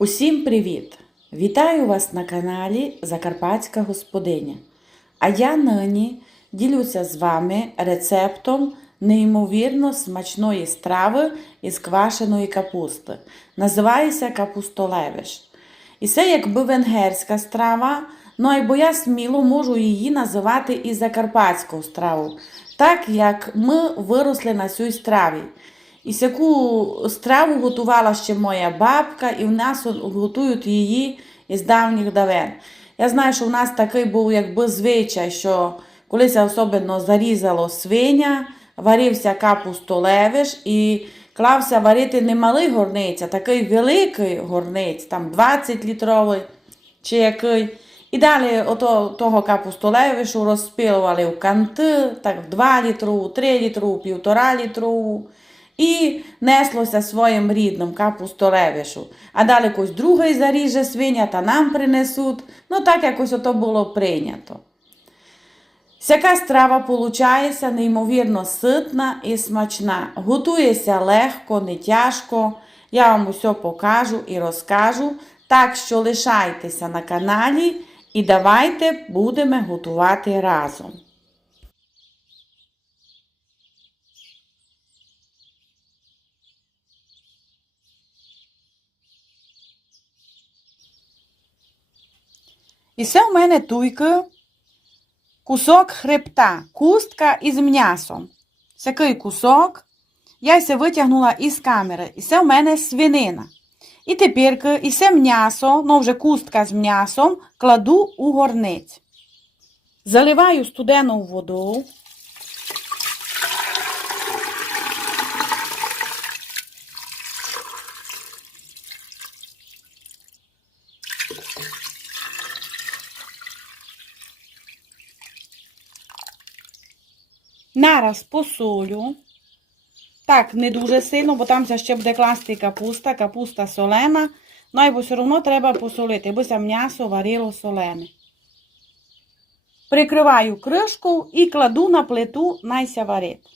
Усім привіт! Вітаю вас на каналі Закарпатська Господиня. А я нині ділюся з вами рецептом неймовірно смачної страви із квашеної капусти. Називається капустолевиш. І це якби венгерська страва, ну і бо я сміло можу її називати і закарпатською стравою, так як ми виросли на цій страві. І яку страву готувала ще моя бабка, і в нас готують її із давніх давен. Я знаю, що в нас такий був якби звичай, що колись особливо зарізало свиня, варився капустолевиш і клався варити не малий горниць, такий великий горниць, там 20 літровий чи який. І далі ото, того капустолевишу розпилували в канти, так в 2 літрову, 3 літрову, 1,5 літрову. І неслося своїм рідним капустолевишу. А далі якось другий заріже свиня та нам принесуть. Ну так якось ото було прийнято. Всяка страва получається неймовірно ситна і смачна. Готується легко, не тяжко. Я вам усе покажу і розкажу. Так що лишайтеся на каналі і давайте будемо готувати разом. І це у мене туйка, кусок хребта, кустка із м'ясом. Такий кусок. Я це витягнула із камери. І це у мене свинина. І тепер і це м'ясо, ну вже кустка з м'ясом, кладу у горниць. Заливаю студену воду. Нараз посолю. Так, не дуже сильно, бо там ще буде класти капуста, капуста солена. Ну і все одно треба посолити, бо це м'ясо варило солене. Прикриваю кришку і кладу на плиту найся варити.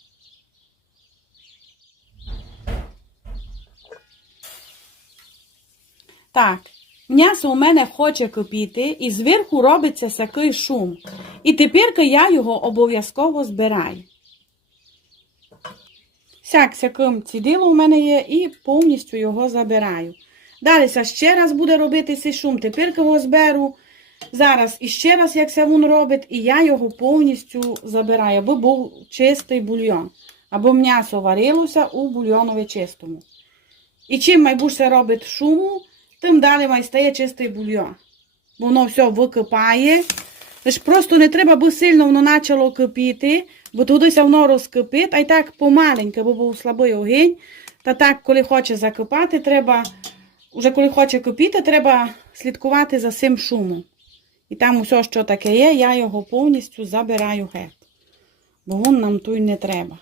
Так, м'ясо у мене хоче кипіти, і зверху робиться такий шум. І тепер я його обов'язково збираю. Сяк сяким цідило у мене є і повністю його забираю. Далі ще раз буде робити цей шум. Тепер його зберу. Зараз іще раз, як він робить, і я його повністю забираю, аби був чистий бульйон. Або м'ясо варилося у бульйонові чистому. І чим майбуше робить шуму, тим далі май стає чистий бульйон. Воно все википає. Лиш просто не треба, бо сильно воно почало кипіти, бо туди воно розкипить, а й так помаленьке, бо був слабий огінь. Та так, коли хоче закипати, треба, вже коли хоче кипіти, треба слідкувати за цим шумом. І там усе, що таке є, я його повністю забираю геть. Бо він нам тут не треба.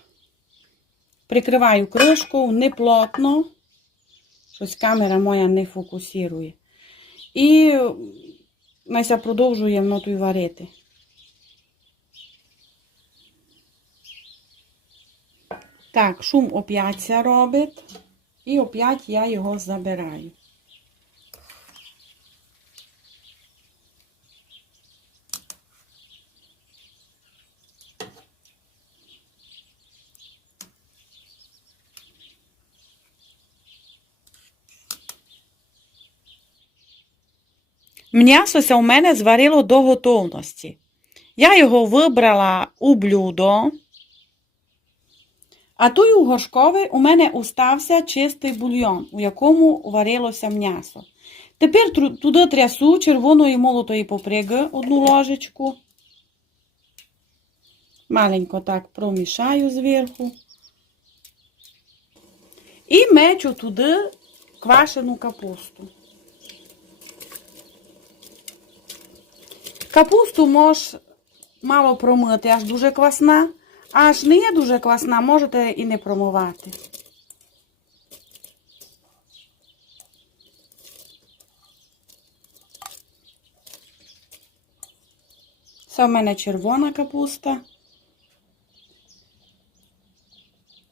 Прикриваю кришку неплотно. Щось камера моя не фокусує. І Найся продовжує воно тут варити. Так, шум опять ся робить. І опять я його забираю. М'ясося у мене зварило до готовності. Я його вибрала у блюдо. А тут у горшковий у мене устався чистий бульйон, у якому варилося м'ясо. Тепер туди трясу червоної молотої поприги одну ложечку. Маленько так промішаю зверху. І мечу туди квашену капусту. Капусту можеш мало промити, аж дуже квасна. Аж не є дуже квасна, можете і не промивати. Це в мене червона капуста.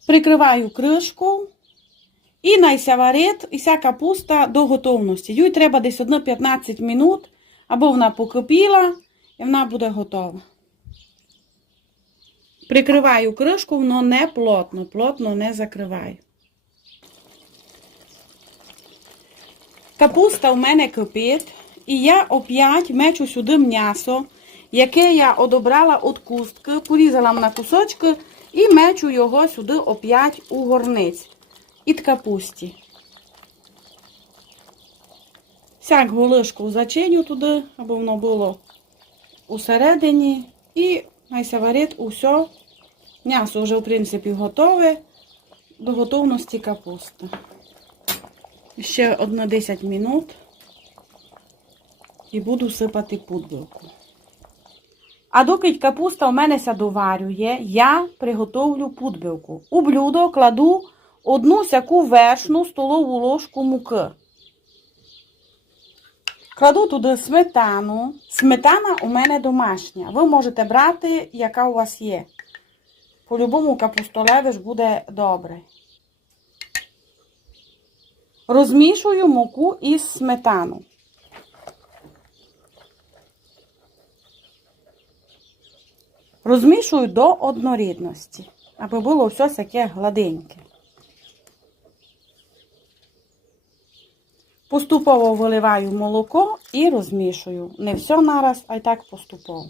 Прикриваю кришку І найся варить, і ся капуста до готовності. Їй треба десь 1-15 минут, або вона покипіла, і вона буде готова. Прикриваю кришку, воно не плотно, плотно не закриваю. Капуста в мене кипить, і я опять мечу сюди м'ясо, яке я одобрала від кустки, порізала на кусочки і мечу його сюди опять у горниць. Від капусті. Сяк голишку зачиню туди, аби воно було усередині. І найся варить усе. М'ясо вже, в принципі, готове до готовності капусти. Ще одне 10 минут і буду сипати пудбилку. А доки капуста у мене ся доварює, я приготовлю пудбилку. У блюдо кладу одну сяку вершну столову ложку муки. Кладу туди сметану. Сметана у мене домашня. Ви можете брати, яка у вас є. По-любому капустолевиш буде добре. Розмішую муку із сметану. Розмішую до однорідності, аби було все таке гладеньке. Поступово виливаю молоко і розмішую. Не все нараз, а й так поступово.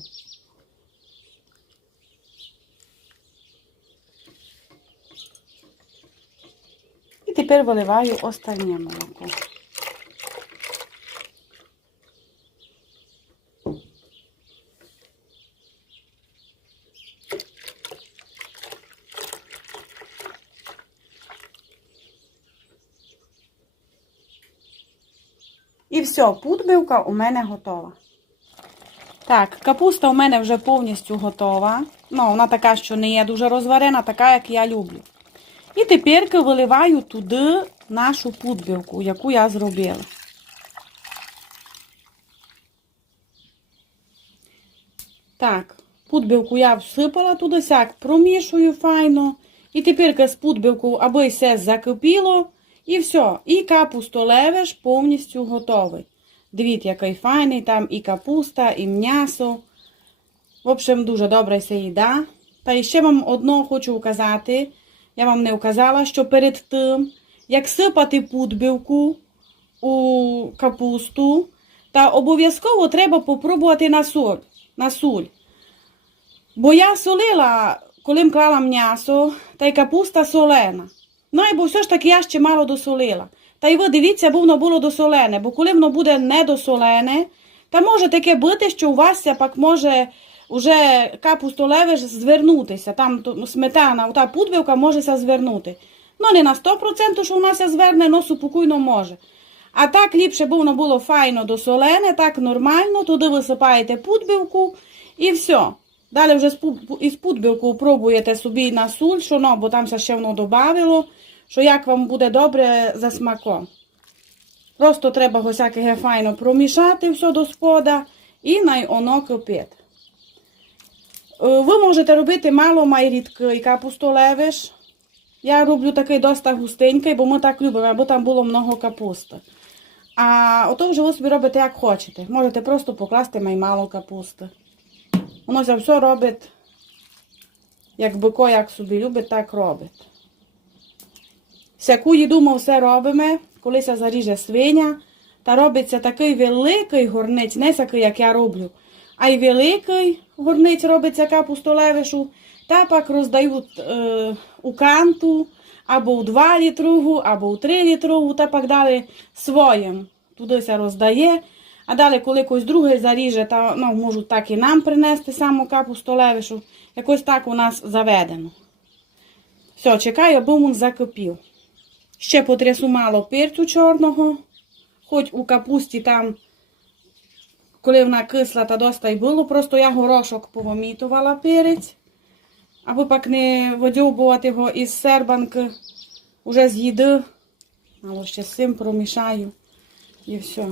І тепер виливаю останнє молоко. І все, пудбивка у мене готова. Так, капуста у мене вже повністю готова. Ну, вона така, що не є дуже розварена, така, як я люблю. І тепер виливаю туди нашу пудбівку, яку я зробила. Так, пудбівку я всипала туди, сяк, промішую файно. І тепер з пудбівку, аби все закипіло. І все. І капустолевиш повністю готовий. Дивіться, який файний, там і капуста, і м'ясо. В общем, дуже добре се їда. Та ще вам одно хочу указати. Я вам не указала, що перед тим, як сипати пудбівку у капусту, та обов'язково треба попробувати на соль. На соль. Бо я солила, коли клала м'ясо, та й капуста солена. Ну бо все ж таки я ще мало досолила. Та й ви дивіться, бо воно було досолене, бо коли воно буде недосолене, та може таке бути, що у вас пак може уже капустолевиш звернутися. Там сметана, та пудбивка може звернути. Ну, не на 100%, що нас ся зверне, но супокійно може. А так ліпше, бо воно було файно досолене, так нормально, туди висипаєте пудбивку і все. Далі вже із пудбилку пробуєте собі на суль, що ну, бо там ще воно додавило, що як вам буде добре за смаком. Просто треба госяке файно промішати все до спода і най оно кипить. Ви можете робити мало майрідкий капустолевиш. Я роблю такий доста густенький, бо ми так любимо, бо там було много капусти. А ото вже ви собі робите як хочете. Можете просто покласти мало капусти. Воно за все робить, як бико, як собі любить, так робить. Всяку їду ми все робимо, коли се заріже свиня, та робиться такий великий горниць, не такий, як я роблю, а й великий горниць робиться капустолевишу, та пак роздають е, у канту, або у 2 літрову, або у 3 літрову, та пак далі своїм. Туди се роздає. А далі, коли когось другий заріже, та ну, можуть так і нам принести саму капустолевишу. Якось так у нас заведено. Все, чекаю, аби він закипів. Ще потрясу мало перцю чорного. Хоч у капусті там, коли вона кисла, та доста й було, просто я горошок повомітувала перець. Аби пак не видьовбувати його із сербанки уже з їди. Але ще з цим промішаю і все.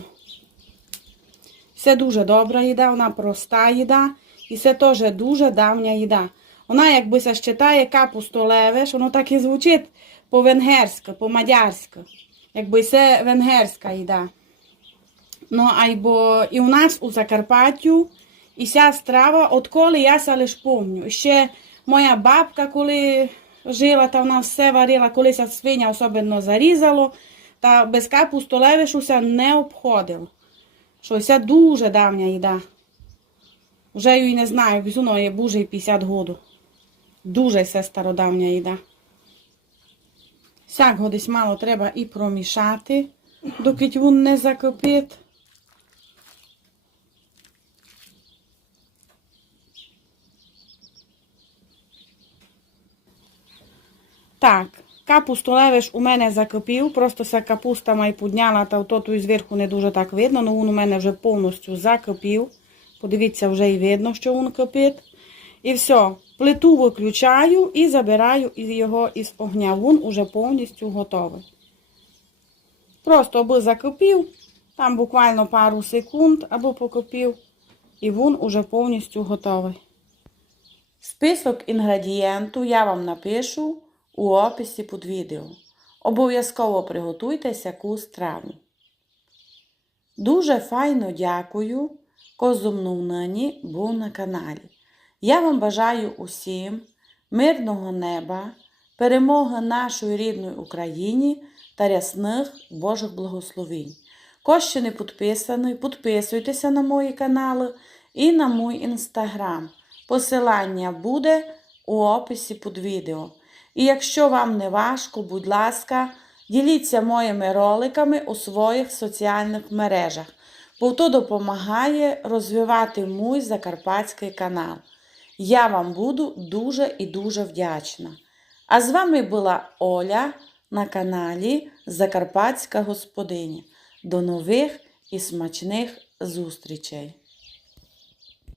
Це дуже добра їда, вона проста їда. І це теж дуже давня їда. Вона якби се щитає капустолевиш, воно так і звучить по-венгерськи, по-мадярськи. Якби це венгерська їда. Ну, айбо і у нас у Закарпаттю, і ця страва, отколи я се лиш помню. Ще моя бабка, коли жила, та вона все варила, коли ся свиня особливо зарізало, та без капустолевишу ся не обходило. Що це дуже давня їда. Вже її не знаю, візуно є буже 50 году. Дуже це стародавня їда. Всякого десь мало треба і промішати, доки він не закипить. Так, капустолевиш у мене закипів, просто ся капуста май підняла, та то тут зверху не дуже так видно, але він у мене вже повністю закипів. Подивіться, вже і видно, що він кипить. І все, плиту виключаю і забираю його із огня. Він уже повністю готовий. Просто аби закипів, там буквально пару секунд, або покипів, і він уже повністю готовий. Список інгредієнту я вам напишу у описі під відео. Обов'язково приготуйте сяку страву. Дуже файно дякую, козумну нині був на каналі. Я вам бажаю усім мирного неба, перемоги нашої рідної Україні та рясних Божих благословінь. Хто ще не підписаний, підписуйтеся на мої канали і на мій інстаграм. Посилання буде у описі під відео. І якщо вам не важко, будь ласка, діліться моїми роликами у своїх соціальних мережах, бо то допомагає розвивати мій закарпатський канал. Я вам буду дуже і дуже вдячна. А з вами була Оля на каналі Закарпатська Господиня. До нових і смачних зустрічей!